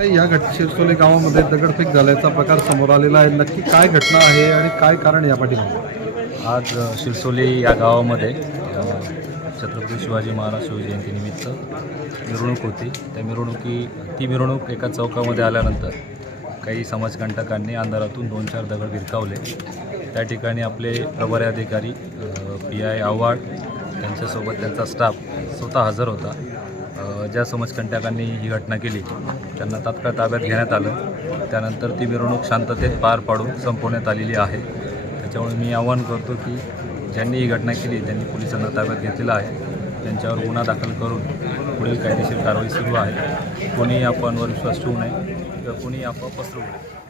या घटशिरसोली गावामध्ये दगडफेक झाल्याचा प्रकार समोर आलेला आहे? नक्की काय घटना आहे आणि काय कारण या पाठीमागे? आज शिरसोली या गावामध्ये अ, छत्रपती शिवाजी महाराज शिवजयंतीनिमित्त मिरवणूक होती. त्या मिरवणुकी ती मिरवणूक एका चौकामध्ये आल्यानंतर काही समाजकंटकांनी अंधारातून दोन चार दगड भिरकावले. त्या ठिकाणी आपले प्रभारी अधिकारी पी आय आव्हाड त्यांच्यासोबत त्यांचा स्टाफ स्वतः हजर होता. ज्या समाजकंटकांनी ही घटना केली त्यांना तात्काळ ताब्यात घेण्यात आलं. त्यानंतर ती मिरवणूक शांततेत पार पाडून संपवण्यात आलेली आहे. त्याच्यामुळे मी आवाहन करतो की ज्यांनी ही घटना केली त्यांनी पोलिसांना ताब्यात घेतलेला आहे. त्यांच्यावर गुन्हा दाखल करून पुढील कायदेशीर कारवाई सुरू आहे. कोणी अफवांवर विश्वास ठेवू नये किंवा कोणी अफवा पसरवू नये.